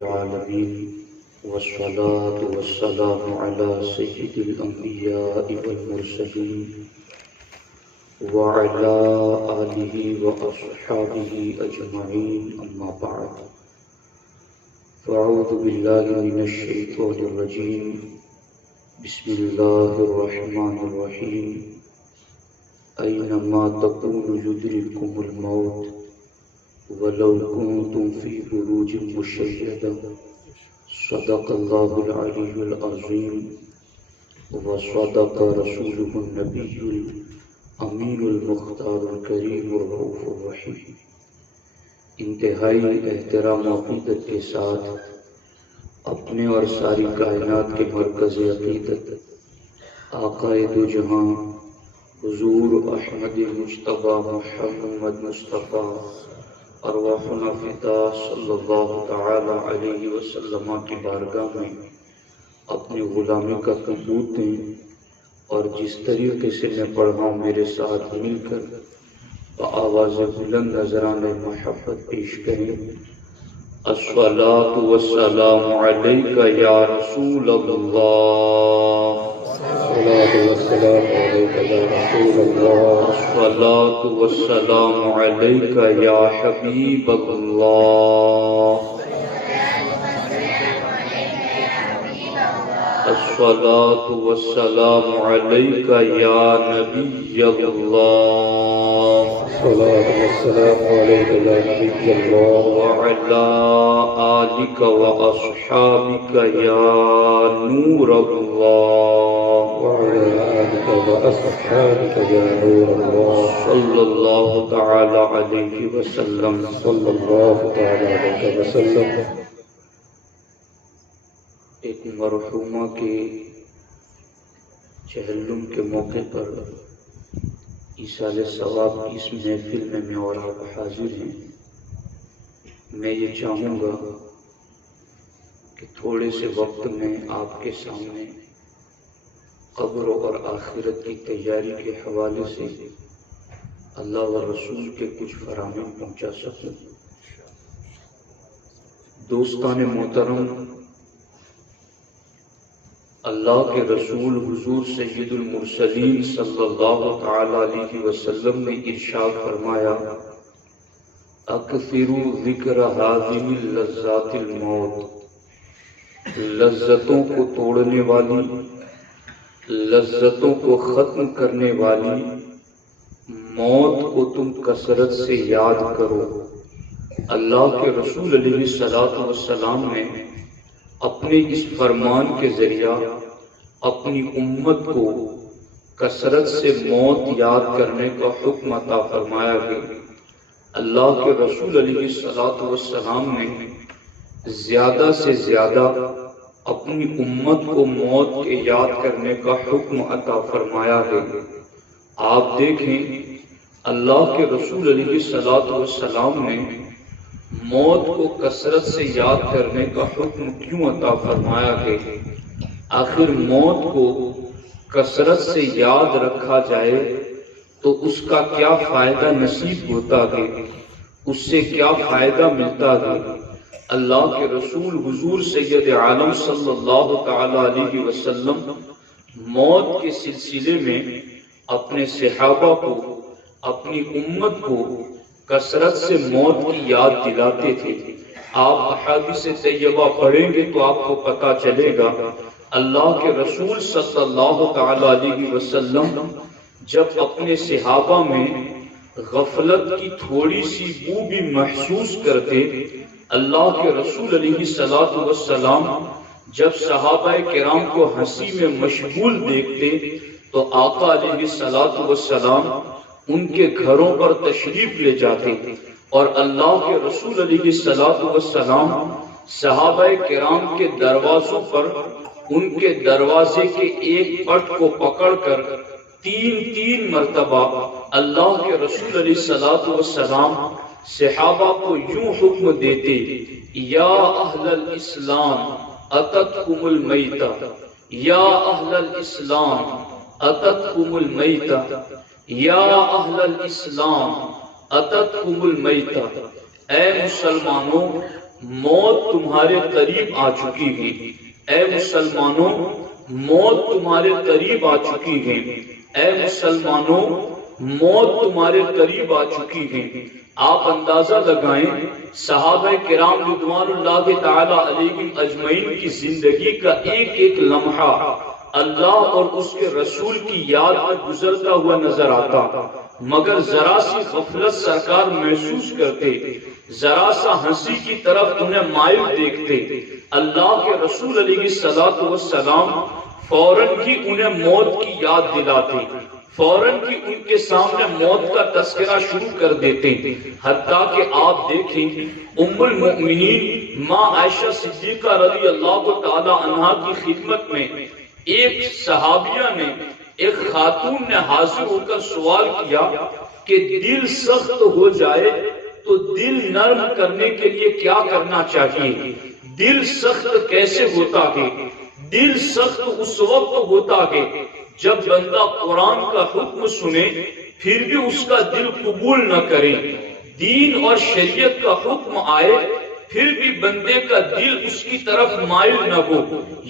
العالمين والصلاة والسلام على سيد الأنبياء والمرسلين وعلى آله وأصحابه أجمعين أما بعد فأعوذ بالله من الشيطان الرجيم بسم الله الرحمن الرحيم أينما تكونوا يدرككم الموت ولو كنتم في بروج مشيدة صدق الله العلي العظيم وصدق رسوله النبي الأمين المختار الكريم الرؤوف الرحيم۔ انتہائی احترام و عقیدت کے ساتھ اپنے اور ساری کائنات کے مرکز عقیدت آقائے دو جہاں حضور احمد مجتبی محمد مصطفیٰ ارواحنا فدا صلی اللہ تعالی علیہ وسلم کی بارگاہ میں اپنی غلامی کا ثبوت دیں، اور جس طریقے سے میں پڑھا ہوں میرے ساتھ مل کر بآواز بلند نذران محبت پیش کریں۔ الصلاۃ والسلام علیک یا رسول اللہ، الصلاۃ والسلام علیک یا رسول اللہ، الصلاۃ والسلام علیک یا حبیب اللہ، الصلاۃ والسلام علیک یا نبی اللہ، الصلاۃ والسلام علیک یا نبی اللہ، وعلی آلک واصحابک یا نور اللہ، وعلی آلک واصحابک یا نور اللہ، صلی اللہ تعالی علیہ وسلم، صلی اللہ تعالی علیہ وسلم۔ ایک مرحومہ کے چہلم کے موقع پر ایصال ثواب کی اس محفل میں اور آپ حاضر ہیں۔ میں یہ چاہوں گا کہ تھوڑے سے وقت میں آپ کے سامنے قبر اور آخرت کی تیاری کے حوالے سے اللہ و رسول کے کچھ فرامین پہنچا سکوں۔ دوستان محترم، اللہ کے رسول حضور سید المرسلین صلی اللہ تعالی علیہ وسلم نے ارشاد فرمایا، اکثروا ذکر ہاذم اللذات الموت، لذتوں کو توڑنے والی، لذتوں کو ختم کرنے والی موت کو تم کثرت سے یاد کرو۔ اللہ کے رسول علیہ الصلوۃ والسلام نے اپنے اس فرمان کے ذریعہ اپنی امت کو کثرت سے موت یاد کرنے کا حکم عطا فرمایا ہے۔ اللہ کے رسول علیہ الصلوۃ والسلام نے زیادہ سے زیادہ اپنی امت کو موت کے یاد کرنے کا حکم عطا فرمایا ہے۔ آپ دیکھیں اللہ کے رسول علیہ الصلوۃ والسلام نے موت کو کثرت سے یاد کرنے کا حکم کیوں عطا فرمایا ہے؟ آخر موت کو کثرت سے یاد رکھا جائے تو اس کا کیا فائدہ نصیب ہوتا ہے، اس سے کیا فائدہ ملتا ہے؟ اللہ کے رسول حضور سید عالم صلی اللہ تعالی علیہ وسلم موت کے سلسلے میں اپنے صحابہ کو، اپنی امت کو کثرت سے موت کی یاد دلاتے تھے۔ آپ احادیث طیبہ پڑھیں گے تو آپ کو پتہ چلے گا اللہ کے رسول صلی اللہ تعالی علیہ وسلم جب اپنے صحابہ میں غفلت کی تھوڑی سی بو بھی محسوس کرتے، اللہ کے رسول علیہ الصلوۃ والسلام جب صحابہ کرام کو ہنسی میں مشغول دیکھتے تو آقا علیہ الصلوۃ والسلام ان کے گھروں پر تشریف لے جاتے، اور اللہ کے رسول علیہ الصلوۃ والسلام صحابہ کرام کے دروازوں پر ان کے دروازے کے ایک پٹ کو پکڑ کر تین مرتبہ اللہ کے رسول علیہ الصلوۃ والسلام صحابہ کو یوں حکم دیتے، یا اہل الاسلام اتتکم المیتہ، یا اہل الاسلام اتتکم المیتہ، یا اہل الاسلام اتتکم المیتہ، اے مسلمانوں موت تمہارے قریب آ چکی ہے، اے مسلمانوں موت تمہارے قریب آ چکی ہے، اے مسلمانوں موت تمہارے قریب آ چکی ہے۔ آپ اندازہ لگائیں صحابہ کرام رضوان اللہ تعالی علیہم اجمعین کی زندگی کا ایک ایک لمحہ اللہ اور اس کے رسول کی یاد میں گزرتا ہوا نظر آتا، مگر ذرا سی غفلت سرکار محسوس کرتے، ذرا سا ہنسی کی طرف انہیں مائل دیکھتے، اللہ کے رسول علیہ الصلوۃ والسلام فوراً ہی انہیں موت کی یاد دلاتے، فوراً ہی ان کے سامنے موت کا تذکرہ شروع کر دیتے، حتیٰ کہ آپ دیکھیں ام المؤمنین ماں عائشہ صدیقہ رضی اللہ تعالی عنہا کی خدمت میں ایک صحابیہ نے، ایک خاتون نے حاضر ہو کر سوال کیا کہ دل سخت ہو جائے تو دل نرم کرنے کے لیے کیا کرنا چاہیے؟ دل سخت کیسے ہوتا ہے؟ دل سخت اس وقت ہوتا ہے جب بندہ قرآن کا حکم سنے پھر بھی اس کا دل قبول نہ کرے، دین اور شریعت کا حکم آئے پھر بھی بندے کا دل اس کی طرف مائل نہ ہو،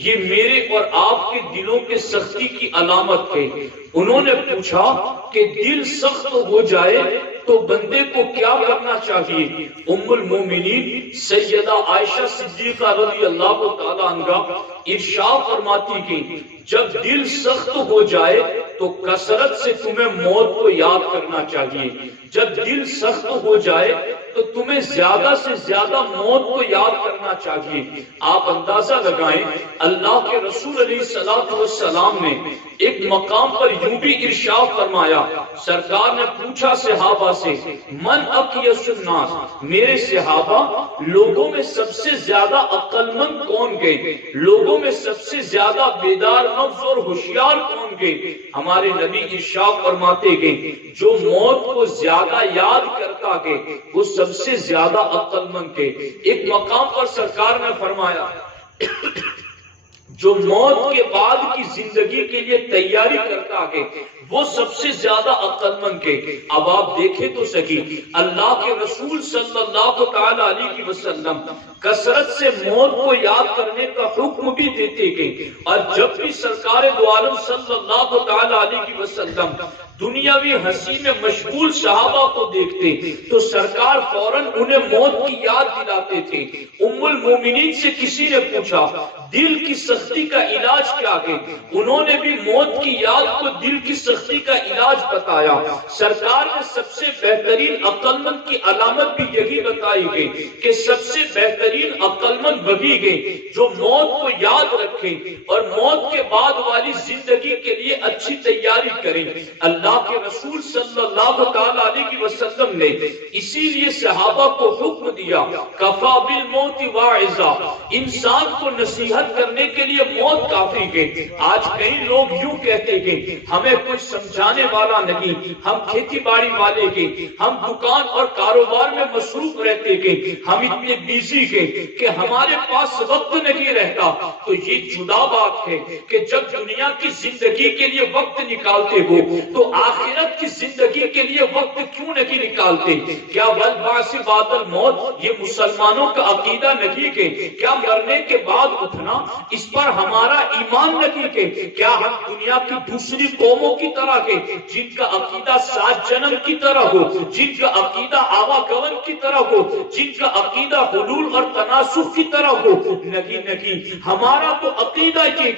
یہ میرے اور آپ کے دلوں کے سختی کی علامت ہے۔ انہوں نے پوچھا کہ دل سخت ہو جائے تو بندے کو کیا کرنا چاہیے؟ ام المومنین سیدہ عائشہ صدیقہ رضی اللہ تعالی عنہا ارشاد فرماتی کہ جب دل سخت ہو جائے تو کثرت سے تمہیں موت کو یاد کرنا چاہیے، جب دل سخت ہو جائے تو تمہیں زیادہ سے زیادہ موت کو یاد کرنا چاہیے۔ آپ اندازہ لگائیں اللہ کے رسول علیہ الصلوۃ والسلام نے ایک مقام پر یوں بھی ارشاد فرمایا، سرکار نے پوچھا صحابہ سے من اقیس الناس، میرے صحابہ لوگوں میں سب سے زیادہ عقل مند کون گئے، لوگوں میں سب سے زیادہ بیدار نفس اور ہوشیار کون گئے؟ ہمارے نبی ارشاد فرماتے گئے جو موت کو زیادہ یاد کرتا گئے وہ سب سے زیادہ عقل مند گئے۔ ایک مقام پر سرکار نے فرمایا جو موت کے بعد کی زندگی کے لیے تیاری کرتا ہے وہ سب سے زیادہ عقل مند ہے۔ اب آپ دیکھیں تو صحیح اللہ کے رسول صلی اللہ تعالی علیہ وسلم کثرت سے موت کو یاد کرنے کا حکم بھی دیتے گئے، اور جب بھی سرکار دو عالم صلی اللہ تعالی علیہ وسلم دنیاوی ہنسی میں مشغول صحابہ کو دیکھتے تو سرکار فوراً انہیں موت کی یاد دلاتے تھے۔ ام المومنین سے کسی نے پوچھا دل کی سختی کا علاج کیا ہے؟ انہوں نے بھی موت کی یاد کو دل کی سختی کا علاج بتایا۔ سرکار نے سب سے بہترین عقل مند کی علامت بھی یہی بتائی گئی کہ سب سے بہترین عقل مند وہی گئے جو موت کو یاد رکھیں اور موت کے بعد والی زندگی کے لیے اچھی تیاری کریں۔ اللہ کے رسول صلی اللہ تعالی علیہ وسلم نے اسی لیے صحابہ کو حکم دیا کفا بالموت واعظا، انسان کو نصیحت کرنے کے لیے موت کافی ہے۔ آج کئی لوگ یوں کہتے ہیں ہمیں کوئی سمجھانے والا نہیں، ہم کھیتی باڑی والے ہیں، ہم دکان اور کاروبار میں مصروف رہتے ہیں، ہم اتنے بیزی ہیں کہ ہمارے پاس وقت نہیں رہتا۔ تو یہ جدا بات ہے کہ جب دنیا کی زندگی کے لیے وقت نکالتے ہو تو آخرت کی زندگی کے لیے وقت کیوں نہیں نکالتے؟ کیا والبعث بعد الموت یہ مسلمانوں کا عقیدہ نہیں کہ کیا مرنے کے بعد اٹھنا اس پر ہمارا ایمان نہیں کہ کیا ہم دنیا کی دوسری قوموں کی طرح کے جن کا عقیدہ 7 جنم کی طرح ہو، جن کا عقیدہ آواگمن کی طرح ہو، جن کا عقیدہ حلول اور تناسخ کی طرح ہو؟ نہیں، ہمارا تو عقیدہ یہ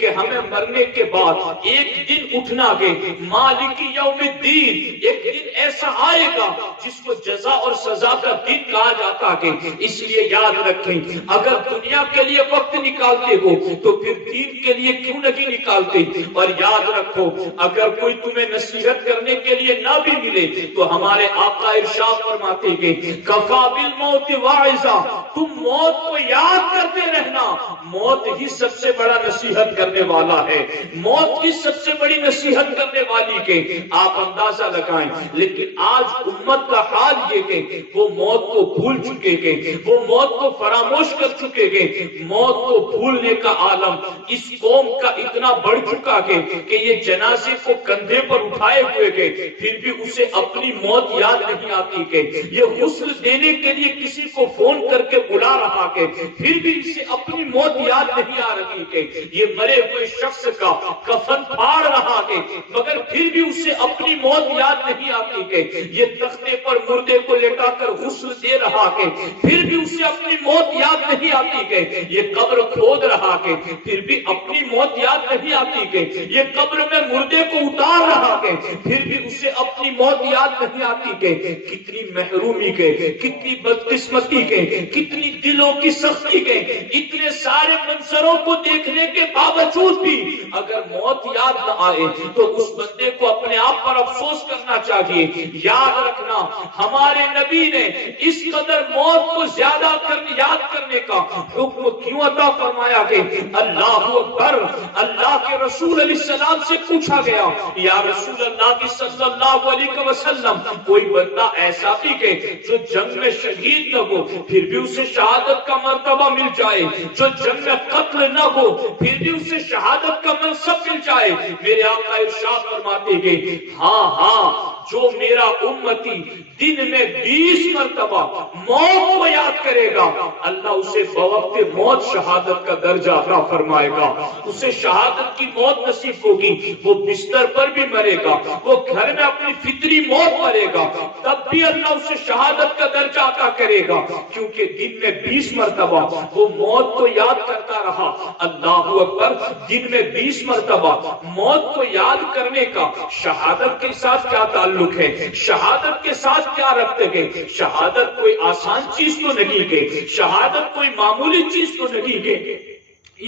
کہ ہمیں مرنے کے بعد ایک دن اٹھنا ہے، مالک یوم الدین، ایک دن ایسا آئے گا جس کو جزا اور سزا کا دن کہا جاتا ہے۔ اس لیے یاد رکھیں اگر دنیا کے لیے وقت نکالتے ہو تو پھر دین کے لیے کیوں نہیں نکالتے؟ اور یاد رکھو اگر کوئی تمہیں نصیحت کرنے کے لیے نہ بھی ملے تو ہمارے آقا ارشاد فرماتے ہیں کفا بالموت واعظا، تم موت کو یاد کرتے رہنا، موت ہی سب سے بڑا نصیحت کرنے والا ہے، موت ہی سب سے بڑی نصیحت کرنے والی کہ آپ اندازہ لگائیں. لیکن آج امت کا حال یہ کہ وہ موت کو بھول چکے کہ وہ موت کو فراموش کر چکے کہ موت کو بھولنے کا عالم اس قوم کا اتنا بڑھ چکا کہ یہ جنازے کو کندھے پر اٹھائے ہوئے کہ پھر بھی اسے اپنی موت یاد نہیں آتی کہ یہ غسل دینے کے لیے کسی کو فون کر کے بلا رہا کہ پھر بھی اسے اپنی موت یاد نہیں آ رہی کہ یہ مرے ہوئے شخص کا کفن پھاڑ رہا کہ مگر پھر بھی اسے اپنی موت یاد نہیں آتی کہ یہ تختے پر مردے کو لٹا کر غسل دے رہا کہ پھر بھی اسے اپنی موت یاد نہیں آتی کہ یہ قبر کھود رہا کہ پھر بھی اپنی موت یاد نہیں آتی کہ یہ قبر میں مردے کو اتار رہا کہ پھر بھی اسے اپنی موت یاد نہیں آتی کہ کتنی محرومی کے کتنی بدقسمتی کے کتنی دلوں کی سختی کے اتنے سارے منظروں کو دیکھنے کے باوجود بھی اگر موت یاد نہ آئے تو اس بندے کو اپنے آپ پر افسوس کرنا چاہیے. یاد رکھنا ہمارے نبی نے اس قدر موت کو زیادہ یاد کرنے کا حکم کیوں عطا فرمایا کہ اللہ اکبر. اللہ کے رسول علیہ السلام سے پوچھا گیا یا رسول اللہ صلی اللہ علیہ وسلم کوئی بندہ ایسا بھی کہ جو جنگ میں شہید نہ ہو پھر بھی اسے شہادت کا مرتبہ مل جائے, جو جنگ میں قتل نہ ہو پھر بھی اسے شہادت کا منصب مل جائے. میرے آقا ارشاد فرماتے ہیں ہاں ہاں جو میرا امتی دن میں 20 مرتبہ موت کو یاد کرے گا اللہ اسے بوقت موت شہادت کا درجہ عطا فرمائے گا. اسے شہادت کی موت نصیب ہوگی. وہ بستر پر بھی مرے گا, وہ گھر میں اپنی فطری موت مرے گا, تب بھی اللہ اسے شہادت کا درجہ عطا کرے گا کیونکہ دن میں 20 مرتبہ وہ موت کو یاد کرتا رہا. اللہ اکبر. دن میں 20 مرتبہ موت کو یاد کرنے کا شہادت کے ساتھ کیا تعلق ہے؟ شہادت کے ساتھ کیا ربط ہے؟ شہادت کوئی آسان چیز تو نہیں کہ شہادت کوئی معمولی چیز تو نہیں کہ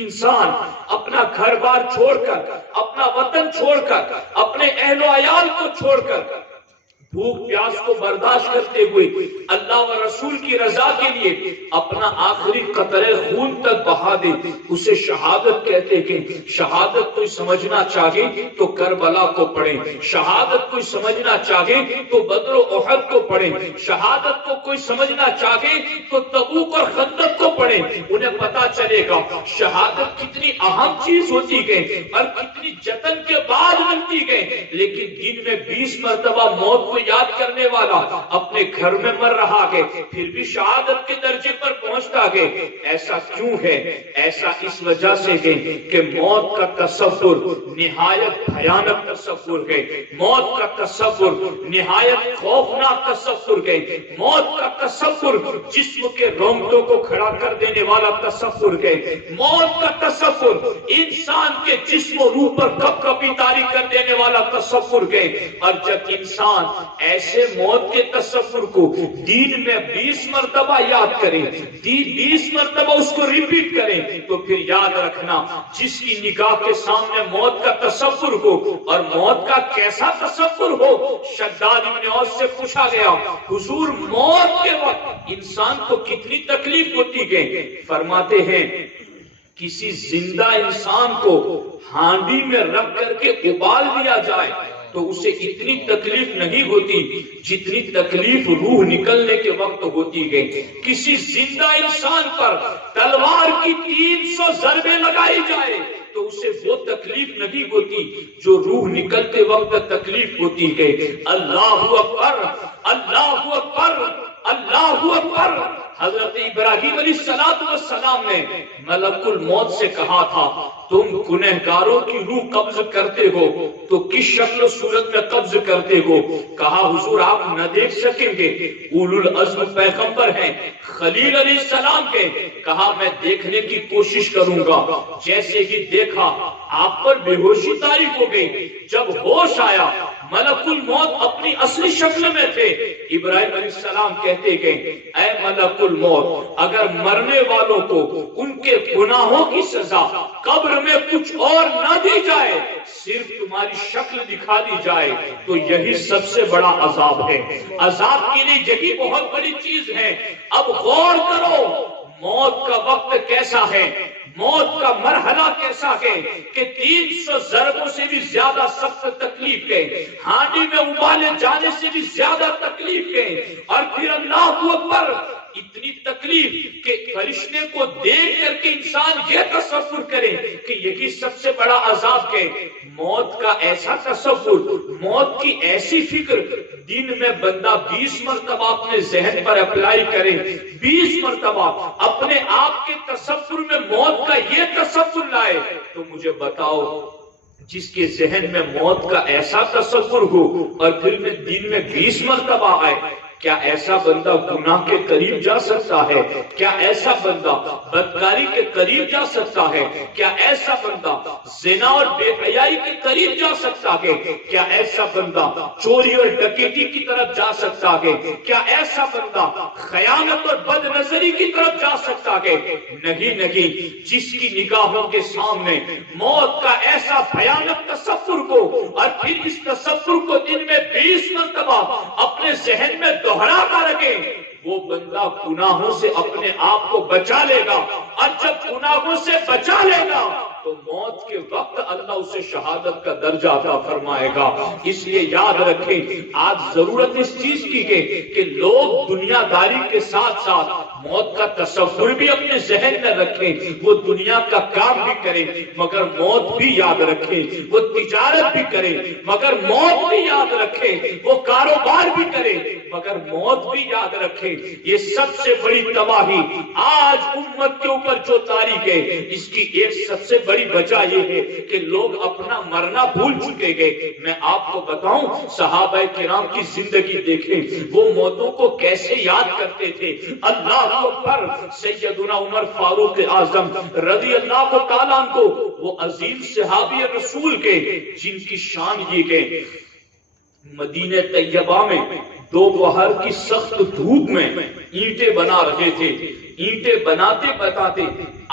انسان اپنا گھر بار چھوڑ کر اپنا وطن چھوڑ کر اپنے اہل و عیال کو چھوڑ کر بھوک پیاس کو برداشت کرتے ہوئے اللہ و رسول کی رضا کے لیے اپنا آخری قطرے خون تک بہا دے اسے شہادت کہتے کہ شہادت کوئی سمجھنا چاہے تو کربلا کو پڑھے, شہادت کوئی سمجھنا چاہے تو بدر و احد کو پڑھے, شہادت کو کوئی سمجھنا چاہے تو تبوک اور خندق کو پڑھے. انہیں پتا چلے گا شہادت کتنی اہم چیز ہوتی گئی اور کتنی جتن کے بعد ملتی گئی. لیکن دن میں 20 مرتبہ موت کو یاد کرنے والا اپنے گھر میں مر رہا ہے پھر بھی شہادت کے درجے پر پہنچتا ہے. ایسا کیوں ہے؟ ایسا اس وجہ سے ہے کہ موت کا تصور نہایت بھیانک تصور ہے, موت کا تصور نہایت خوفناک تصور ہے, موت کا تصور جسم کے رونگٹوں کو کھڑا کر دینے والا تصور ہے, موت کا تصور انسان کے جسم و روح پر کب کبھی طاری کر دینے والا تصور ہے. اور جب انسان ایسے موت کے تصور کو دین میں 20 مرتبہ یاد کریں, 20 مرتبہ اس کو ریپیٹ کریں تو پھر یاد رکھنا جس کی نگاہ کے سامنے موت کا تصور ہو اور موت کا کیسا تصور ہو. شداد بن اوس سے پوچھا گیا حضور موت کے وقت انسان کو کتنی تکلیف ہوتی ہے؟ فرماتے ہیں کسی زندہ انسان کو ہانڈی میں رکھ کر کے ابال دیا جائے تو اسے اتنی تکلیف نہیں ہوتی جتنی تکلیف روح نکلنے کے وقت ہوتی گئی. کسی زندہ انسان پر تلوار کی 300 ضربیں لگائی جائے تو اسے وہ تکلیف نہیں ہوتی جو روح نکلتے وقت تکلیف ہوتی گئی. اللہ اکبر, اللہ اکبر, اللہ اکبر. حضرت ابراہیم علیہ السلام نے ملک الموت سے کہا تھا تم گنہگاروں کی روح قبض کرتے ہو تو کس شکل و صورت میں قبض کرتے ہو؟ کہا حضور آپ نہ دیکھ سکیں گے, اولو العزم پیغمبر ہیں خلیل علیہ السلام کے. کہا میں دیکھنے کی کوشش کروں گا. جیسے ہی دیکھا آپ پر بے ہوشی طاری ہو گئی. جب ہوش آیا ملک الموت اپنی اصلی شکل میں تھے. ابراہیم علیہ السلام کہتے گئے اے ملک الموت اگر مرنے والوں کو ان کے گناہوں کی سزا قبر میں کچھ اور نہ دی جائے صرف تمہاری شکل دکھا دی جائے تو یہی سب سے بڑا عذاب ہے. عذاب کے لیے یہی بہت بڑی چیز ہے. اب غور کرو موت کا وقت کیسا ہے. موت کا مرحلہ کیسا ہے کہ 300 ضربوں سے بھی زیادہ سخت تکلیف ہے، ہانڈی میں ابالے جانے سے بھی زیادہ تکلیف ہے، اور پھر اللہ اکبر اتنی تکلیف کہ فرشتے کو دیکھ کر کے انسان یہ تصور کرے کہ یہی سب سے بڑا عذاب ہے۔ موت کا ایسا تصور، موت کی ایسی فکر دن میں بندہ 20 مرتبہ اپنے ذہن پر اپلائی کرے، 20 مرتبہ اپنے آپ کے تصور میں موت کا یہ تصور لائے، تو مجھے بتاؤ جس کے ذہن میں موت کا ایسا تصور ہو اور پھر میں دن میں 20 مرتبہ آئے، کیا ایسا بندہ گناہ کے قریب جا سکتا ہے؟ کیا ایسا بندہ بدکاری کے قریب جا سکتا ہے؟ کیا ایسا بندہ زنا اور بے حیائی کے قریب جا سکتا ہے؟ کیا ایسا بندہ چوری اور ڈکیتی کی طرف جا سکتا ہے؟ کیا ایسا بندہ خیانت اور بد نظری کی طرف جا سکتا ہے؟ نہیں نہیں، جس کی نگاہوں کے سامنے موت کا ایسا بھیانک تصور کو اور پھر اس تصور کو دن میں 20 مرتبہ اپنے ذہن میں دوہراتا رکھے، وہ بندہ گناہوں سے اپنے آپ کو بچا لے گا، اور جب گناہوں سے بچا لے گا تو موت کے وقت اللہ اسے شہادت کا درجہ عطا فرمائے گا۔ اس لیے یاد رکھیں، آج ضرورت اس چیز کی ہے کہ لوگ دنیا داری کے ساتھ ساتھ موت کا تصور بھی اپنے ذہن میں رکھیں، وہ دنیا کا کام بھی کریں مگر موت بھی یاد رکھیں، وہ تجارت بھی کریں مگر موت بھی یاد رکھیں، وہ کاروبار بھی کریں مگر موت بھی یاد رکھیں۔ یہ سب سے بڑی تباہی آج امت کے اوپر جو طاری ہے، اس کی ایک سب سے بڑی وجہ یہ ہے کہ لوگ اپنا مرنا بھول چکے گئے۔ میں آپ کو بتاؤں، صحابہ کرام کی زندگی دیکھیں، وہ موتوں کو کیسے یاد کرتے تھے۔ اللہ اکبر، سیدنا عمر فاروق اعظم رضی اللہ تعالیٰ عنہ کو، وہ عظیم صحابی رسول کے جن کی شان یہ ہے، مدینہ طیبہ میں دوپہر کی سخت دھوپ میں اینٹیں بنا رہے تھے، اینٹیں بناتے بتاتے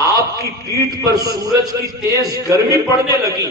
آپ کی پیٹھ پر سورج کی تیز گرمی پڑنے لگی۔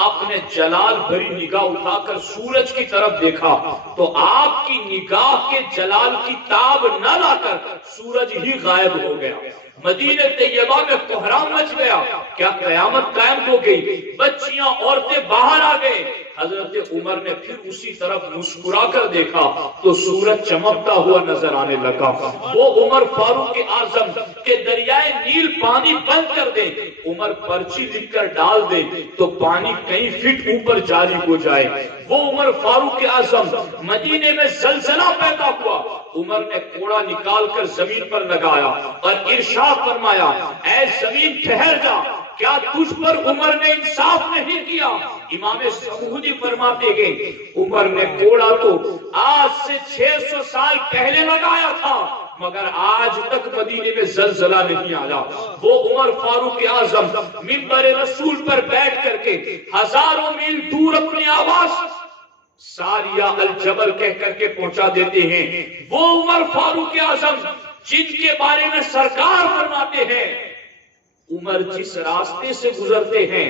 آپ نے جلال بھری نگاہ اٹھا کر سورج کی طرف دیکھا تو آپ کی نگاہ کے جلال کی تاب نہ لا کر سورج ہی غائب ہو گیا۔ مدینہ طیبہ میں کوہرام مچ گیا، کیا قیامت قائم ہو گئی؟ بچیاں عورتیں باہر آ گئے۔ حضرت عمر نے پھر اسی طرف مسکرا کر دیکھا تو سورج چمکتا ہوا نظر آنے لگا۔ وہ عمر فاروق اعظم کہ دریائے نیل پانی بند کر دے، عمر پرچی لکھ کر ڈال دے تو پانی کئی فٹ اوپر جاری ہو جائے۔ وہ عمر فاروق اعظم مدینے میں زلزلہ پیدا ہوا، عمر نے کوڑا نکال کر زمین پر لگایا اور ارشاد فرمایا، اے زمین ٹھہر جا، کیا تجھ پر عمر نے انصاف نہیں کیا؟ امام سعودی فرماتے گئے، عمر نے کوڑا تو آج سے 600 سال پہلے لگایا تھا مگر آج تک مدینے میں زلزلہ نہیں آیا۔ وہ عمر فاروق اعظم منبر رسول پر بیٹھ کر کے ہزاروں میل دور اپنی آواز ساریہ الجبل کہہ کر کے پہنچا دیتے ہیں۔ وہ عمر فاروق اعظم جن کے بارے میں سرکار فرماتے ہیں، عمر جس راستے سے گزرتے ہیں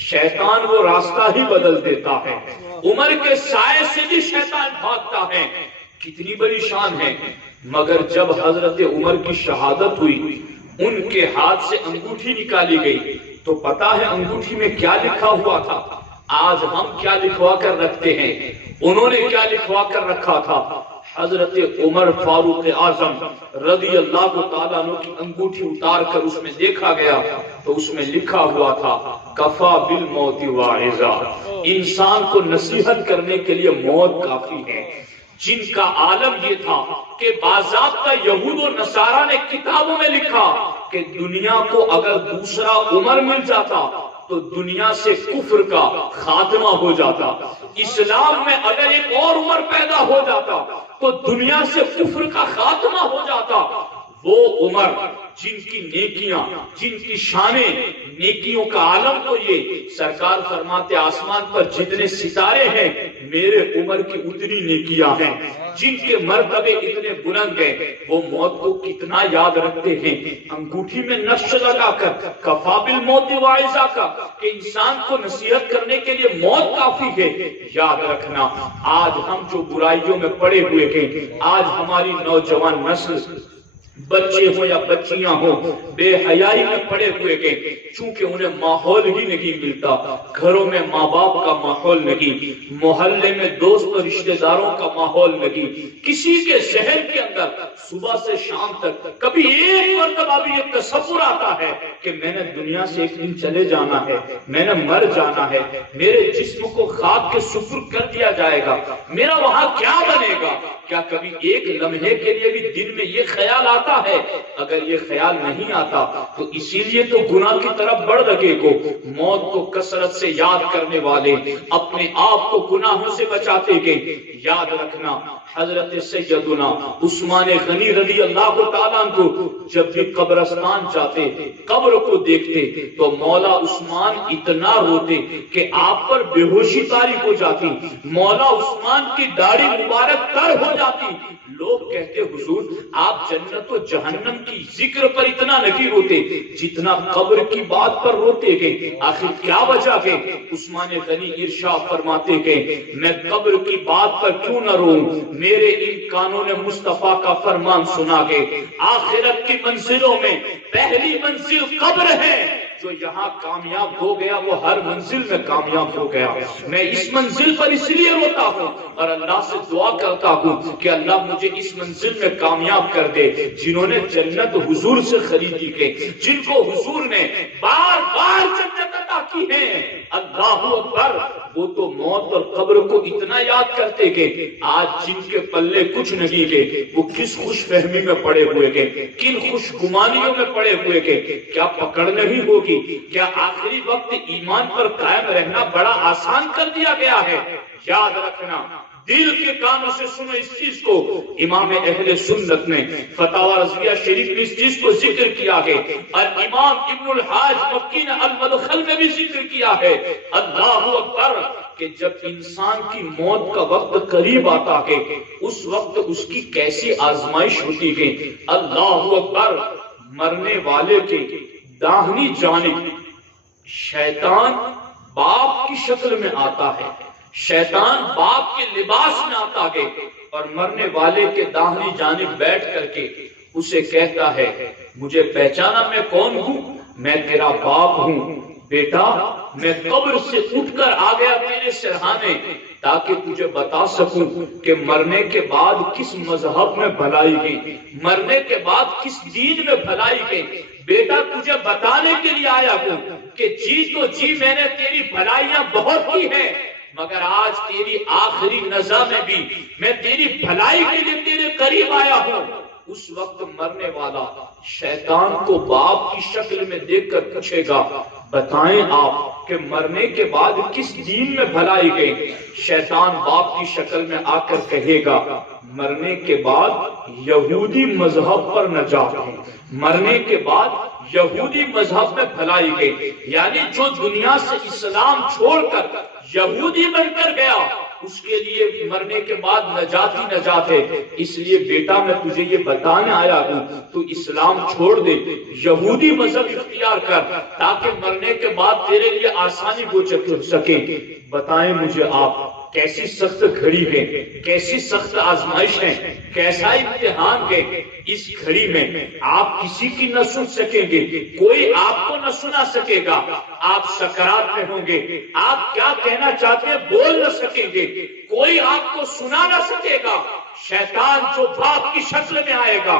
شیطان وہ راستہ ہی بدل دیتا ہے، عمر کے سائے سے بھی شیطان بھاگتا ہے۔ کتنی بڑی شان ہے۔ مگر جب حضرت عمر کی شہادت ہوئی، ان کے ہاتھ سے انگوٹھی نکالی گئی تو پتا ہے انگوٹھی میں کیا لکھا ہوا تھا؟ آج ہم کیا لکھوا کر رکھتے ہیں، انہوں نے کیا لکھوا کر رکھا تھا؟ حضرت عمر فاروق اعظم رضی اللہ تعالیٰ عنہ کی انگوٹھی اتار کر اس میں دیکھا گیا تو اس میں لکھا ہوا تھا، کفا بالموت واعظا، انسان کو نصیحت کرنے کے لیے موت کافی ہے۔ جن کا عالم یہ تھا کہ باضابطہ یہود و نصارہ نے کتابوں میں لکھا کہ دنیا کو اگر دوسرا عمر مل جاتا تو دنیا سے کفر کا خاتمہ ہو جاتا، اسلام میں اگر ایک اور عمر پیدا ہو جاتا تو دنیا سے کفر کا خاتمہ ہو جاتا۔ وہ عمر جن کی نیکیاں، جن کی شانیں، نیکیوں کا عالم تو یہ سرکار فرماتے آسمان پر جتنے ستارے ہیں میرے عمر کی اتنی نیکیاں ہیں، جن کے مرتبے اتنے بلند ہیں، وہ موت کو کتنا یاد رکھتے ہیں۔ انگوٹھی میں نقش لگا کر کفا بالموت واعظا کا کہ انسان کو نصیحت کرنے کے لیے موت کافی ہے، یاد رکھنا۔ آج ہم جو برائیوں میں پڑے ہوئے ہیں، آج ہماری نوجوان نسل بچے ہوں یا بچیاں ہوں بے حیائی میں پڑے ہوئے گئے، چونکہ انہیں ماحول ہی نہیں ملتا، گھروں میں ماں باپ کا ماحول نہیں، محلے میں دوست اور رشتہ داروں کا ماحول نہیں، کسی کے ذہن کے اندر صبح سے شام تک کبھی ایک مرتبہ بھی یہ تصور آتا ہے کہ میں نے دنیا سے ایک دن چلے جانا ہے، میں نے مر جانا ہے، میرے جسم کو خاک کے سپرد کر دیا جائے گا، میرا وہاں کیا بنے گا؟ کیا کبھی ایک لمحے کے لیے بھی دن میں یہ خیال آتا ہے؟ اگر یہ خیال نہیں آتا تو اسی لیے تو گناہ کی طرف بڑھ رہے کو، موت کو کثرت سے یاد کرنے والے اپنے آپ کو گناہوں سے بچاتے گئے۔ یاد رکھنا حضرت سیدنا عثمان غنی رضی اللہ تعالیٰ عنہ جب بھی قبرستان جاتے، قبر کو دیکھتے تو مولا عثمان اتنا روتے کہ آپ پر بے ہوشی طاری ہو جاتی، مولا عثمان کی داڑھی مبارک تر ہو جاتی۔ لوگ کہتے حضور آپ جنت و جہنم کی ذکر پر اتنا نہیں روتے جتنا قبر کی بات پر روتے گئے، آخر کیا وجہ ہے؟ عثمان غنی ارشاد فرماتے گئے میں قبر کی بات پر کیوں نہ روؤں، میرے ان کانوں نے مصطفیٰ کا فرمان سنا گے، آخرت کی منزلوں میں پہلی منزل قبر ہے، جو یہاں کامیاب ہو گیا وہ ہر منزل میں کامیاب ہو گیا۔ میں اس منزل پر اس لیے روتا ہوں اور اللہ سے دعا کرتا ہوں کہ اللہ مجھے اس منزل میں کامیاب کر دے جنہوں نے جنت حضور سے خریدی ہے، جن کو حضور نے بار بار جنت عطا کی ہے۔ اللہ اکبر، وہ تو موت اور قبر کو اتنا یاد کرتے کہ آج جن کے پلے کچھ نہیں گئے وہ کس خوش فہمی میں پڑے ہوئے گئے، کن خوش گمانیوں میں پڑے ہوئے گئے۔ کیا پکڑ نہیں ہوگی؟ کیا آخری وقت ایمان پر قائم رہنا بڑا آسان کر دیا گیا ہے؟ یاد رکھنا، دل کے کانوں سے سنو اس چیز کو۔ امام اہل سنت نے فتاوی رضویہ شریف میں اس چیز کو ذکر کیا ہے، اور امام ابن الحاج مکی نے المدخل میں بھی ذکر کیا ہے۔ اللہ اکبر، کہ جب انسان کی موت کا وقت قریب آتا ہے اس وقت اس کی کیسی آزمائش ہوتی ہے۔ اللہ اکبر، مرنے والے کے داہنی جانب شیطان باپ کی شکل میں آتا ہے، شیطان باپ کے لباس میں آتا ہے اور مرنے والے کے داہنی جانب بیٹھ کر کے اسے کہتا ہے مجھے پہچانا میں کون ہوں؟ میں تیرا باپ ہوں بیٹا، میں قبر سے اٹھ کر آ گیا تیرے سرہانے تاکہ تجھے بتا سکوں کہ مرنے کے بعد کس مذہب میں بھلائی گئی، مرنے کے بعد کس دین میں بھلائی گئی۔ بیٹا تجھے بتانے کے لیے آیا ہوں کہ جی تو جی میں نے تیری بھلائیاں بہت کی ہیں، مگر آج تیری آخری نزا میں بھی میں تیری بھلائی کے لیے تیرے قریب آیا ہوں۔ اس وقت مرنے والا شیطان کو باپ کی شکل میں دیکھ کر پوچھے گا بتائیں آپ کہ مرنے کے بعد کس دین میں بھلائی گئی؟ شیطان باپ کی شکل میں آ کر کہے گا مرنے کے بعد یہودی مذہب پر نجات ہے، مرنے کے بعد یہودی مذہب میں بھلائی گئی، یعنی جو دنیا سے اسلام چھوڑ کر یہودی بن کر گیا اس کے لیے مرنے کے بعد نجات ہی نجات ہے۔ اس لیے بیٹا میں تجھے یہ بتانے آیا ہوں تو اسلام چھوڑ دے، یہودی مذہب اختیار کر تاکہ مرنے کے بعد تیرے لیے آسانی ہو سکے۔ بتائیں مجھے آپ کیسی سخت گھڑی ہے، کیسی سخت آزمائش ہے، کیسا امتحان ہے۔ اس گھڑی میں آپ کسی کی نہ سن سکیں گے، کوئی آپ کو نہ سنا سکے گا، آپ سکرات میں ہوں گے، آپ کیا کہنا چاہتے ہیں بول نہ سکیں گے، کوئی آپ کو سنا نہ سکے گا۔ شیطان جو باپ کی شکل میں آئے گا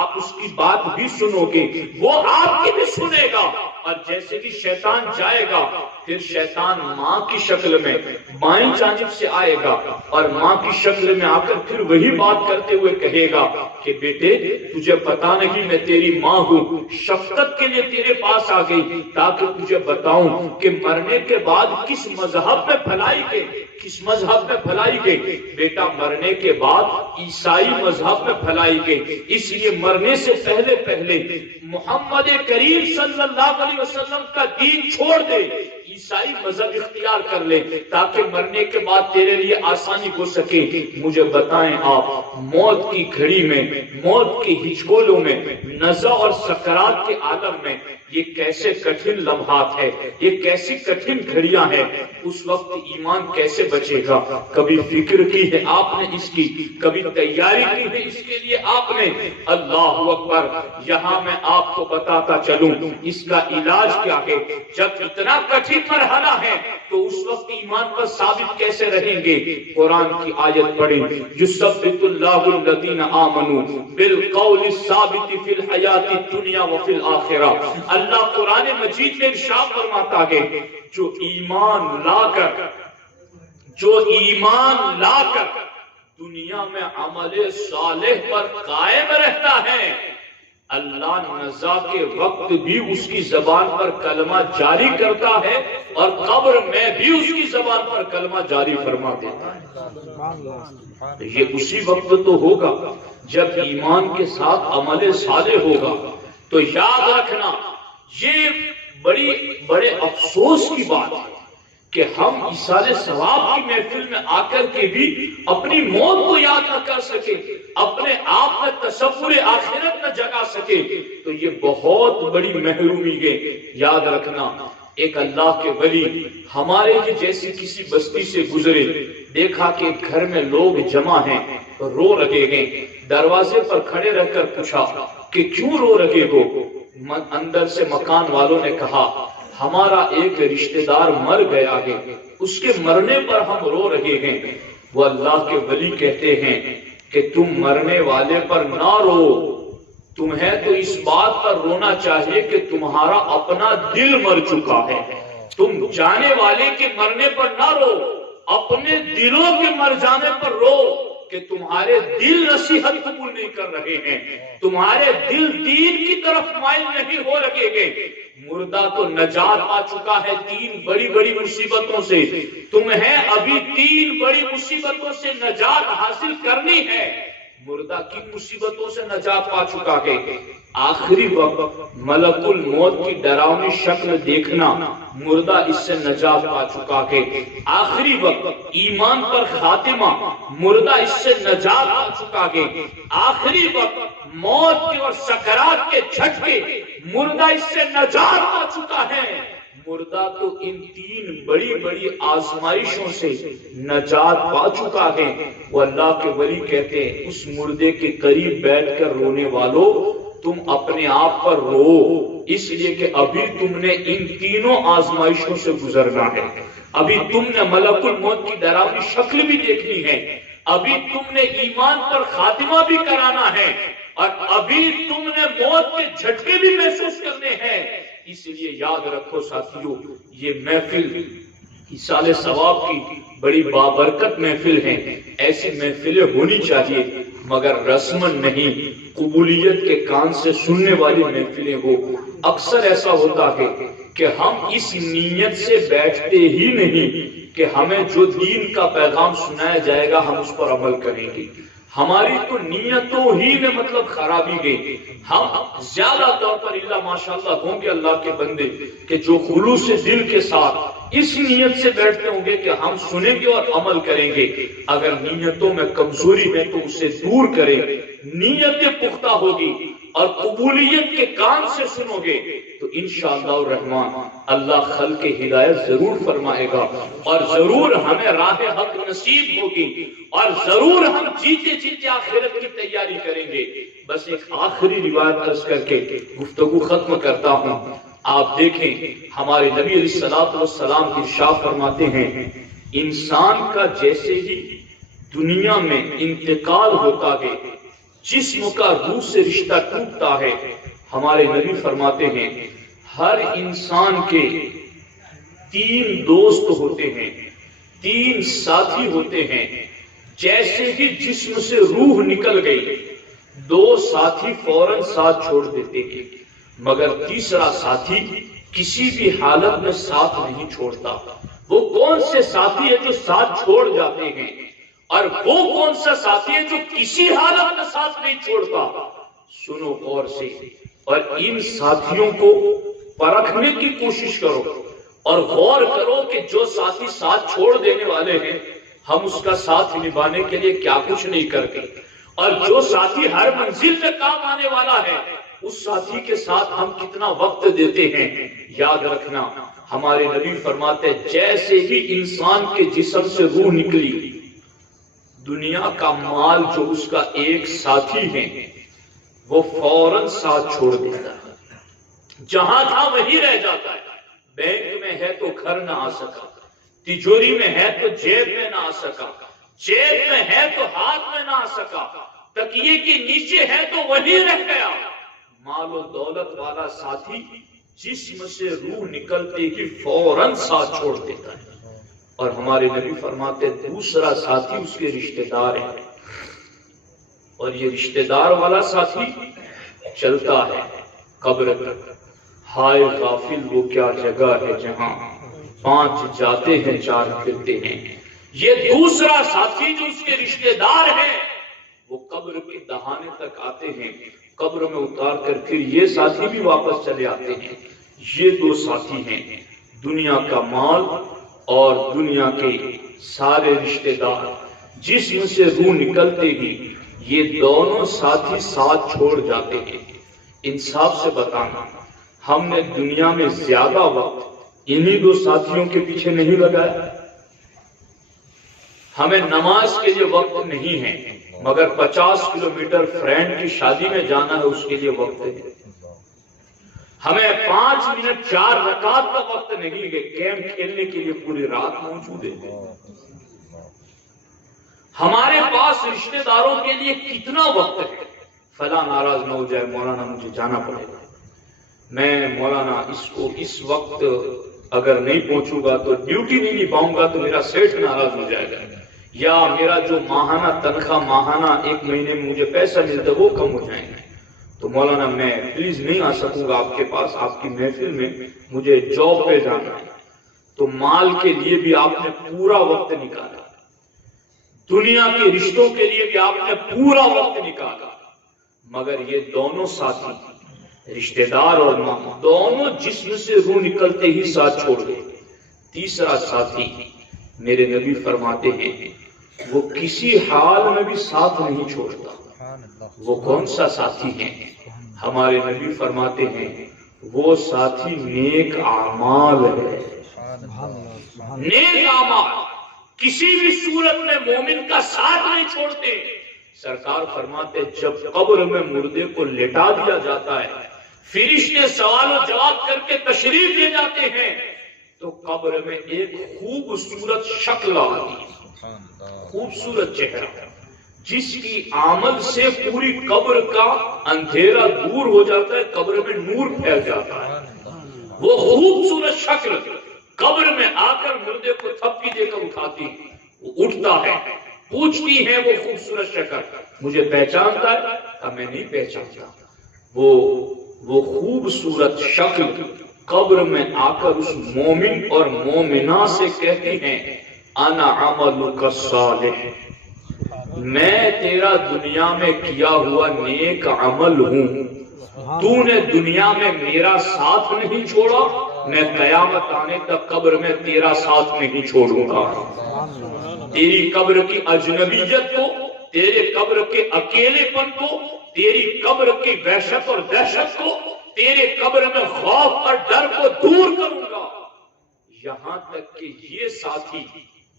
آپ اس کی بات بھی سنو گے، وہ آپ کی بھی سنے گا، اور جیسے کہ شیطان جائے گا پھر شیطان ماں کی شکل میں بائیں جانب سے آئے گا اور ماں کی شکل میں آ کر پھر وہی بات کرتے ہوئے کہے گا کہ بیٹے تجھے پتا نہیں میں تیری ماں ہوں، شفقت کے لیے تیرے پاس آ گئی تاکہ تجھے بتاؤں کہ مرنے کے بعد کس مذہب میں بھلائی گئی، کس مذہب میں بھلائی گئی۔ بیٹا مرنے کے بعد عیسائی مذہب میں بھلائی گئی، اس لیے مرنے سے پہلے پہلے محمد کریم صلی اللہ علیہ وسلم کا دین چھوڑ دے، عیسائی مذہب اختیار کر لے تاکہ مرنے کے بعد تیرے لیے آسانی ہو سکے۔ مجھے بتائیں آپ موت کی گھڑی میں، موت کے ہچکولوں میں نزع اور سکرات کے عالم میں یہ کیسے کٹھن لمحات ہے، یہ کیسی کٹھن گھڑیاں ہیں، اس وقت ایمان کیسے بچے گا؟ کبھی فکر کی ہے آپ نے اس کی، کبھی تیاری کی ہے اس کے لیے آپ نے؟ اللہ اکبر! یہاں میں آپ کو بتاتا چلوں اس کا علاج کیا ہے۔ جب اتنا کٹھن مرحلہ ہے تو اس وقت ایمان پر ثابت کیسے رہیں گے؟ قرآن کی آیت پڑھیں، یثبت اللہ الذین آمنوا بالقول الثابت فی الحیات الدنیا وفی الآخرہ۔ اللہ قرآن مجید میں ارشاد فرماتا ہے جو ایمان لا کر دنیا میں عمل صالح پر قائم رہتا ہے، اللہ نزا کے وقت بھی اس کی زبان پر کلمہ جاری کرتا ہے اور قبر میں بھی اس کی زبان پر کلمہ جاری فرما دیتا ہے۔ یہ اسی وقت تو ہوگا جب ایمان کے ساتھ عمل صالح ہوگا۔ تو یاد رکھنا یہ بڑے افسوس کی بات ہے کہ ہم ایصال ثواب کی محفل میں آ کر کے بھی اپنی موت کو یاد نہ کر سکے، اپنے آپ میں تصور آخرت نہ جگا سکے، تو یہ بہت بڑی محرومی ہے۔ یاد رکھنا ایک اللہ کے ولی ہمارے جیسی کسی بستی سے گزرے، دیکھا کہ گھر میں لوگ جمع ہیں، رو رہے ہیں، دروازے پر کھڑے رہ کر پوچھا کہ کیوں رو رہے ہو؟ اندر سے مکان والوں نے کہا ہمارا ایک رشتہ دار مر گیا ہے، اس کے مرنے پر ہم رو رہے ہیں۔ وہ اللہ کے ولی کہتے ہیں کہ تم مرنے والے پر نہ رو، تمہیں تو اس بات پر رونا چاہیے کہ تمہارا اپنا دل مر چکا ہے۔ تم جانے والے کے مرنے پر نہ رو، اپنے دلوں کے مر جانے پر رو کہ تمہارے دل نصیحت قبول نہیں کر رہے ہیں، تمہارے دل دین کی طرف مائل نہیں ہو رہے ہیں۔ مردہ تو نجات آ چکا ہے 3 بڑی بڑی مصیبتوں سے، تمہیں ابھی 3 بڑی مصیبتوں سے نجات حاصل کرنی ہے۔ مردہ کن مصیبتوں سے نجات پا چکا ہے؟ آخری وقت ملک الموت کی ڈراؤنی شکل دیکھنا، مردہ اس سے نجات پا چکا ہے۔ آخری وقت ایمان پر خاتمہ، مردہ اس سے نجات پا چکا ہے۔ آخری وقت موت کے اور سکرات کے جھٹکے، مردہ اس سے نجات پا چکا ہے۔ مردہ تو ان 3 بڑی بڑی آزمائشوں سے نجات پا چکا ہے۔ وہ اللہ کے ولی کہتے ہیں اس مردے کے قریب بیٹھ کر رونے والوں، تم اپنے آپ پر رو، اس لیے کہ ابھی تم نے ان 3 آزمائشوں سے گزرنا ہے۔ ابھی تم نے ملک الموت کی ڈراؤنی شکل بھی دیکھنی ہے، ابھی تم نے ایمان پر خاتمہ بھی کرانا ہے، اور ابھی تم نے موت کے جھٹکے بھی محسوس کرنے ہیں۔ اس لیے یاد رکھو ساتھیو، یہ محفل ایصال ثواب کی بڑی بابرکت محفل ہے۔ ایسی محفلیں ہونی چاہیے مگر رسمن نہیں، قبولیت کے کان سے سننے والی محفلیں ہو۔ اکثر ایسا ہوتا ہے کہ ہم اس نیت سے بیٹھتے ہی نہیں کہ ہمیں جو دین کا پیغام سنایا جائے گا ہم اس پر عمل کریں گے۔ ہماری تو نیتوں ہی میں مطلب خرابی گئی۔ ہم زیادہ طور پر اللہ ماشاءاللہ ہوں گے اللہ کے بندے کہ جو خلوص دل کے ساتھ اس نیت سے بیٹھتے ہوں گے کہ ہم سنیں گے اور عمل کریں گے۔ اگر نیتوں میں کمزوری ہے تو اسے دور کریں، نیتیں پختہ ہوگی اور قبولیت کے کان سے سنو گے تو انشاءاللہ الرحمن اللہ خلق ہدایت ضرور فرمائے گا، اور ضرور ہمیں راہ حق نصیب ہوگی، اور ضرور ہم جیتے جیتے آخرت کی تیاری کریں گے۔ بس ایک آخری روایت عرض کر کے گفتگو ختم کرتا ہوں۔ آپ دیکھیں ہمارے نبی علیہ السلام ارشاد فرماتے ہیں انسان کا جیسے ہی دنیا میں انتقال ہوتا ہے، جسم کا روح سے رشتہ ٹوٹتا ہے، ہمارے نبی فرماتے ہیں ہر انسان کے 3 دوست ہوتے ہیں، 3 ساتھی ہوتے ہیں۔ جیسے ہی جسم سے روح نکل گئی 2 ساتھی فوراً ساتھ چھوڑ دیتے ہیں، مگر تیسرا ساتھی کسی بھی حالت میں ساتھ نہیں چھوڑتا۔ وہ کون سے ساتھی ہے جو ساتھ چھوڑ جاتے ہیں، اور وہ کون سا ساتھی ہے جو کسی حالت میں ساتھ نہیں چھوڑتا؟ سنو غور سے، اور ان ساتھیوں کو پرکھنے کی کوشش کرو اور غور کرو کہ جو ساتھی ساتھ چھوڑ دینے والے ہیں ہم اس کا ساتھ نبھانے کے لیے کیا کچھ نہیں کرتے، اور جو ساتھی ہر منزل میں کام آنے والا ہے اس ساتھی کے ساتھ ہم کتنا وقت دیتے ہیں. یاد رکھنا ہمارے نبی فرماتے جیسے ہی انسان کے جسم سے روح نکلی، دنیا کا مال جو اس کا ایک ساتھی ہے وہ فوراً ساتھ چھوڑ دیتا ہے. جہاں تھا وہی رہ جاتا ہے. بینک میں ہے تو گھر نہ آ سکا، تجوری میں ہے تو جیب میں نہ آ سکا، جیب میں ہے تو ہاتھ میں نہ آ سکا، تکیے کے نیچے ہے تو وہی رہ گیا. مال و دولت والا ساتھی جسم سے روح نکلتے ہی فوراً ساتھ چھوڑ دیتا ہے. اور ہمارے نبی فرماتے دوسرا ساتھی اس کے رشتہ دار ہے، اور یہ رشتہ دار والا ساتھی چلتا ہے قبر تک. ہائے غافل وہ کیا جگہ ہے جہاں 5 جاتے ہیں 4 پھرتے ہیں. یہ دوسرا ساتھی جو اس کے رشتہ دار ہے وہ قبر کے دہانے تک آتے ہیں، قبر میں اتار کر پھر یہ ساتھی بھی واپس چلے آتے ہیں. یہ 2 ساتھی ہیں، دنیا کا مال اور دنیا کے سارے رشتہ دار. جسم سے روح نکلتے ہی یہ دونوں ساتھی ساتھ چھوڑ جاتے ہیں. انصاف سے بتانا ہم نے دنیا میں زیادہ وقت انہی 2 ساتھیوں کے پیچھے نہیں لگایا. ہمیں نماز کے لیے وقت نہیں ہے مگر 50 کلومیٹر فرینڈ کی شادی میں جانا ہے، اس کے لیے وقت ہے. ہمیں 5 منٹ 4 رکعت کا وقت نہیں ہے، گیم کھیلنے کے لیے پوری رات موجود ہے. ہمارے پاس رشتہ داروں کے لیے کتنا وقت ہے. فلاں ناراض نہ ہو جائے مولانا مجھے جانا پڑے گا، میں مولانا اس وقت اگر نہیں پہنچوں گا تو ڈیوٹی نہیں نبھاؤں گا تو میرا سیٹ ناراض ہو جائے گا، یا میرا جو ماہانہ تنخواہ ماہانہ 1 مہینے میں مجھے پیسہ ملتا وہ کم ہو جائیں گے، تو مولانا میں پلیز نہیں آ سکوں گا آپ کے پاس، آپ کی محفل میں مجھے جاب پہ جانا ہے. تو مال کے لیے بھی آپ نے پورا وقت نکالا، دنیا کے رشتوں کے لیے بھی آپ نے پورا وقت نکالا، مگر یہ دونوں ساتھی رشتہ دار اور ماں دونوں جسم سے روح نکلتے ہی ساتھ چھوڑ گئے. تیسرا ساتھی میرے نبی فرماتے ہیں وہ کسی حال میں بھی ساتھ نہیں چھوڑتا. وہ کون سا ساتھی ہے؟ ہمارے نبی فرماتے ہیں وہ ساتھی نیک اعمال ہے. نیک اعمال کسی بھی صورت میں مومن کا ساتھ نہیں چھوڑتے. سرکار فرماتے جب قبر میں مردے کو لٹا دیا جاتا ہے، فرشتے سوال و جواب کر کے تشریف لے جاتے ہیں تو قبر میں ایک خوبصورت شکل آتی ہے، خوبصورت چہرہ جس کی عمل سے پوری قبر کا اندھیرا دور ہو جاتا ہے، قبر میں نور پھیل جاتا ہے. وہ خوبصورت شکل قبر میں آ کر مردے کو تھپکی دے کر اٹھاتی ہے. وہ اٹھتا ہے، پوچھتی ہے وہ خوبصورت شکل مجھے پہچانتا ہے؟ میں نہیں پہچانتا. وہ خوبصورت شکل قبر میں آ کر اس مومن اور مومنہ سے کہتی ہیں انا عملک الصالح، میں تیرا دنیا میں کیا ہوا نیک عمل ہوں، تو نے دنیا میں میرا ساتھ نہیں چھوڑا، میں قیامت آنے تک قبر میں تیرا ساتھ نہیں چھوڑوں گا. تیری قبر کی اجنبیت کو، تیرے قبر کے اکیلے پن کو، تیری قبر کی وحشت اور دہشت کو، تیرے قبر میں خوف اور ڈر کو دور کروں گا. یہاں تک کہ یہ ساتھی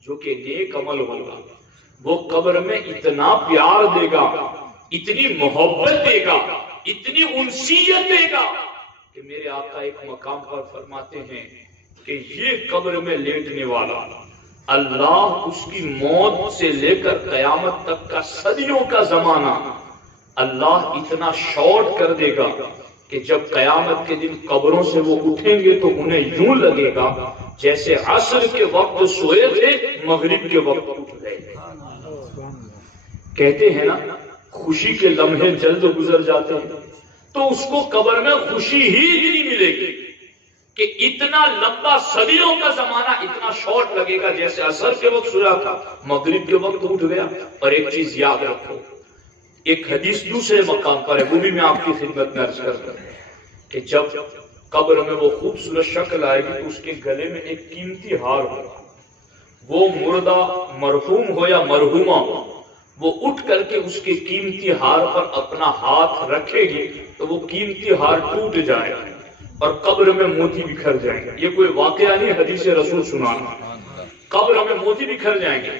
جو کہ نیک عمل ہوگا وہ قبر میں اتنا پیار دے گا، اتنی محبت دے گا، اتنی انسیت دے گا کہ میرے آقا ایک مقام پر فرماتے ہیں کہ یہ قبر میں لیٹنے والا اللہ اس کی موت سے لے کر قیامت تک کا صدیوں کا زمانہ اللہ اتنا شارٹ کر دے گا کہ جب قیامت کے دن قبروں سے وہ اٹھیں گے تو انہیں یوں لگے گا جیسے عصر کے وقت سوئے تھے مغرب کے وقت اٹھ گئے. کہتے ہیں نا خوشی کے لمحے جلد گزر جاتے ہیں، تو اس کو قبر میں خوشی ہی نہیں ملے گی کہ اتنا لمبا صدیوں کا زمانہ اتنا شارٹ لگے گا جیسے عصر کے وقت سویا تھا مغرب کے وقت اٹھ گیا. اور ایک چیز یاد رکھو، ایک حدیث دوسرے مقام پر ہے، وہ بھی میں آپ کی خدمت میں عرض کرتا ہوں کہ جب قبر میں وہ خوبصورت شکل آئے گی تو اس کے گلے میں ایک قیمتی ہار ہوگا. وہ مردہ مرحوم ہو یا مرحومہ ہو، وہ اٹھ کر کے اس کے قیمتی ہار پر اپنا ہاتھ رکھے گی تو وہ قیمتی ہار ٹوٹ جائے گا اور قبر میں موتی بکھر جائیں گے. یہ کوئی واقعہ نہیں، حدیث رسول سنانا. قبر میں موتی بکھر جائیں گے.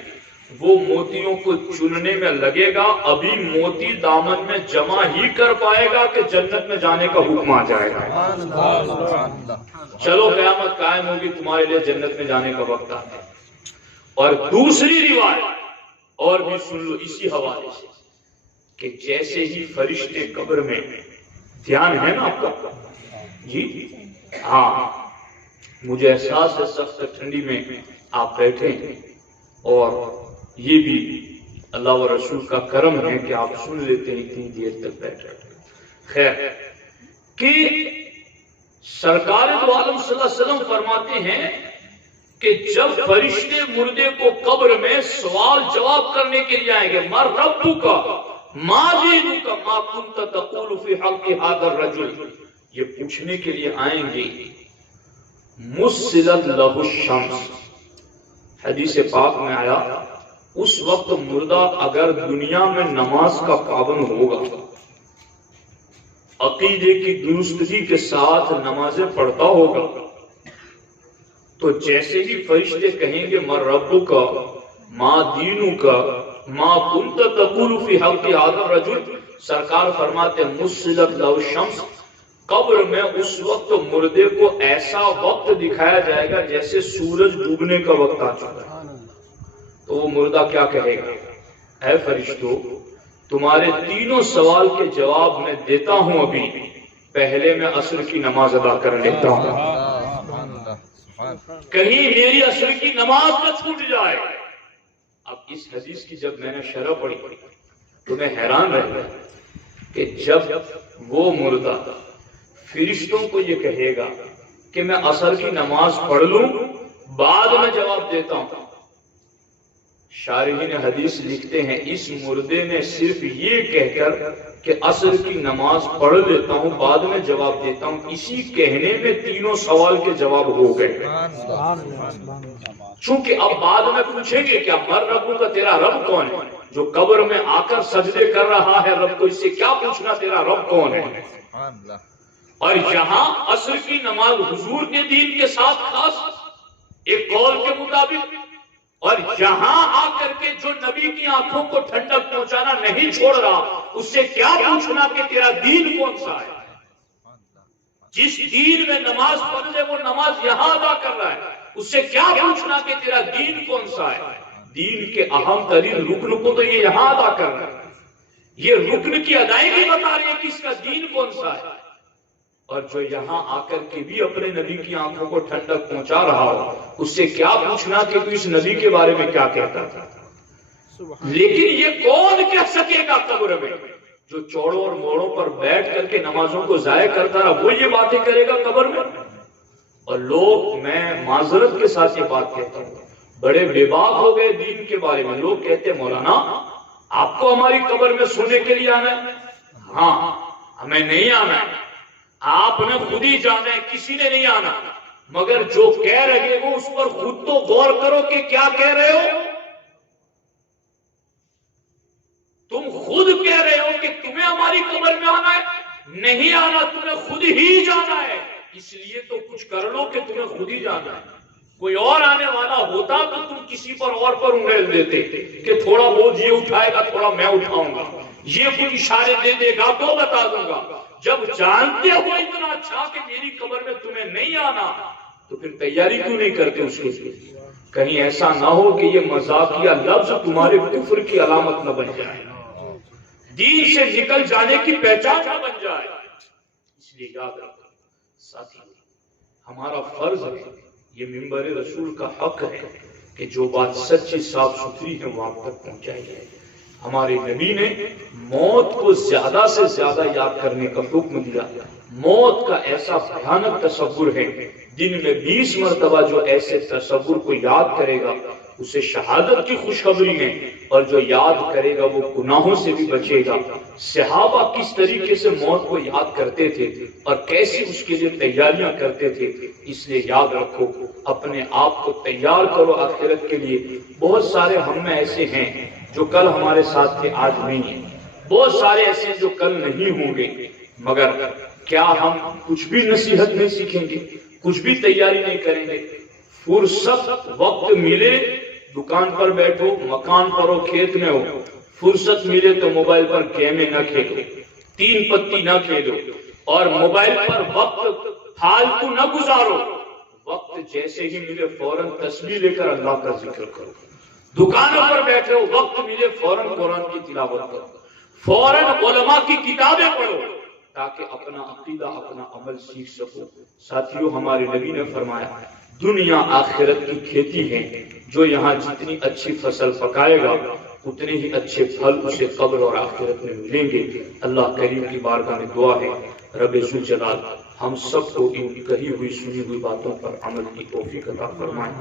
وہ موتیوں کو چننے میں لگے گا، ابھی موتی دامن میں جمع ہی کر پائے گا کہ جنت میں جانے کا حکم آ جائے گا. چلو قیامت قائم ہوگی، تمہارے لیے جنت میں جانے کا وقت آ گیا. اور دوسری روایت اور بھی سن لو اسی حوالے سے کہ جیسے ہی فرشتے قبر میں، دھیان ہے نا آپ کا جی؟ ہاں، مجھے احساس ہے سخت ٹھنڈی میں آپ بیٹھے ہیں اور یہ بھی اللہ و رسول کا کرم ہے کہ آپ سن لیتے ہیں اتنی دیر تک بیٹھے. خیر کہ سرکار دو عالم صلی اللہ علیہ وسلم فرماتے ہیں کہ جب فرشتے مردے کو قبر میں سوال جواب کرنے کے لیے آئیں گے، مر ربک ما دینک ما کنت تقول فی حق هذا الرجل، یہ پوچھنے کے لیے آئیں گے. مسلت لہ الشمس، حدیث پاک میں آیا اس وقت مردہ اگر دنیا میں نماز کا پابند ہوگا، عقیدے کی درستگی کے ساتھ نمازیں پڑھتا ہوگا، تو جیسے ہی فرشتے کہیں گے مر ربک ما دینک ما کنت تقول فی حق هذا الرجل، سرکار فرماتے مسلت لہ الشمس، قبر میں اس وقت مردے کو ایسا وقت دکھایا جائے گا جیسے سورج ڈوبنے کا وقت آ چکا ہے. تو وہ مردہ کیا کہے گا؟ اے فرشتوں، تمہارے تینوں سوال کے جواب میں دیتا ہوں، ابھی پہلے میں عصر کی نماز ادا کر لیتا ہوں، کہیں میری عصر کی نماز نہ چھوٹ جائے. اب اس حدیث کی جب میں نے شرح پڑھی تو میں حیران رہ گیا کہ جب وہ مردہ فرشتوں کو یہ کہے گا کہ میں عصر کی نماز پڑھ لوں بعد میں جواب دیتا ہوں، شارحین حدیث لکھتے ہیں اس مردے نے صرف یہ کہہ کر کہ عصر کی نماز پڑھ لیتا ہوں بعد میں جواب دیتا ہوں، اسی کہنے میں تینوں سوال کے جواب ہو گئے. چونکہ اب بعد میں پوچھیں گے کیا مر ربو کا تیرا رب کون ہے؟ جو قبر میں آ کر سجدے کر رہا ہے رب کو، اس سے کیا پوچھنا تیرا رب کون ہے؟ اور یہاں عصر کی نماز حضور کے دین کے ساتھ خاص ایک قول کے مطابق، اور یہاں آ کر کے جو نبی کی آنکھوں کو ٹھنڈک پہنچانا نہیں چھوڑ رہا، اس سے کیا پوچھنا کہ تیرا دین کون سا ہے؟ جس دین میں نماز پڑھ لے وہ نماز یہاں ادا کر رہا ہے، اس سے کیا پوچھنا کہ تیرا دین کون سا ہے؟ دین کے اہم ترین رکن کو تو یہ یہاں ادا کر رہا ہے، یہ رکن کی ادائیگی بتا رہی ہے کہ اس کا دین کون سا ہے. اور جو یہاں آ کر کے بھی اپنے نبی کی آنکھوں کو ٹھنڈک پہنچا رہا ہو، اس سے کیا پوچھنا کہ تو اس نبی کے بارے میں کیا کہتا تھا. لیکن یہ کون کہہ سکے گا قبر میں؟ جو چوڑوں اور موڑوں پر بیٹھ کر کے نمازوں کو ضائع کرتا رہا وہ یہ باتیں کرے گا قبر میں. اور لوگ، میں معذرت کے ساتھ یہ بات کہتا ہوں، بڑے بے باک ہو گئے دین کے بارے میں. لوگ کہتے مولانا آپ کو ہماری قبر میں سونے کے لیے آنا ہے؟ ہاں، ہمیں نہیں آنا ہے، آپ نے خود ہی جانا ہے، کسی نے نہیں آنا. مگر جو کہہ رہے ہو اس پر خود تو غور کرو کہ کیا کہہ رہے ہو. تم خود کہہ رہے ہو کہ تمہیں ہماری قبر میں آنا ہے، نہیں آنا، تمہیں خود ہی جانا ہے. اس لیے تو کچھ کر لو کہ تمہیں خود ہی جانا ہے. کوئی اور آنے والا ہوتا تو تم کسی پر اور پر انگل دیتے کہ تھوڑا بہت یہ اٹھائے گا، تھوڑا میں اٹھاؤں گا، یہ کچھ اشارے دے دے گا تو بتا دوں گا. جب جانتے ہو اتنا اچھا کہ میری قبر میں تمہیں نہیں آنا تو پھر تیاری کیوں نہیں کرتے اس کے لیے؟ کہیں ایسا نہ ہو کہ یہ مذاقیہ لفظ تمہارے کفر کی علامت نہ بن جائے، دین سے نکل جانے کی پہچان نہ بن جائے. اس لیے یاد رکھو ساتھی، ہمارا فرض ہے، یہ منبر رسول کا حق ہے کہ جو بات سچی صاف ستھری ہے وہ آپ تک پہنچائی جائے. ہمارے نبی نے موت کو زیادہ سے زیادہ یاد کرنے کا حکم دیا. موت کا ایسا بھیانک تصور ہے، دن میں 20 مرتبہ جو ایسے تصور کو یاد کرے گا اسے شہادت کی خوشخبری ہے، اور جو یاد کرے گا وہ گناہوں سے بھی بچے گا۔ صحابہ کس طریقے سے موت کو یاد کرتے تھے اور کیسے اس کے لیے تیاریاں کرتے تھے، اس لیے یاد رکھو، اپنے آپ کو تیار کرو آخرت کے لیے۔ بہت سارے ہم میں ایسے ہیں جو کل ہمارے ساتھ تھے، آج نہیں ہیں، بہت سارے ایسے جو کل نہیں ہوں گے، مگر کیا ہم کچھ بھی نصیحت نہیں سیکھیں گے، کچھ بھی تیاری نہیں کریں گے؟ فرصت وقت ملے دکان پر بیٹھو، مکان پر ہو، کھیت میں ہو، فرصت ملے تو موبائل پر گیمیں نہ کھیلو، 3 پتی نہ کھیلو، اور موبائل پر وقت فالتو نہ گزارو۔ وقت جیسے ہی ملے فوراً تسبیح لے کر اللہ کا ذکر کرو۔ دکانوں پر بیٹھے ہو، وقت ملے فوراً قرآن کی تلاوت کرو، فوراً علماء کی کتابیں پڑھو، تاکہ اپنا عقیدہ، اپنا عمل سیکھ سکو۔ ساتھیوں، ہمارے نبی نے فرمایا دنیا آخرت کی کھیتی ہے، جو یہاں جتنی اچھی فصل پکائے گا اتنے ہی اچھے پھل اسے قبر اور آخرت میں ملیں گے۔ اللہ کریم کی بارگاہ میں دعا ہے، رب ذوالجلال ہم سب کو ان کہی ہوئی سنی ہوئی باتوں پر عمل کی توفیق عطا فرمائے۔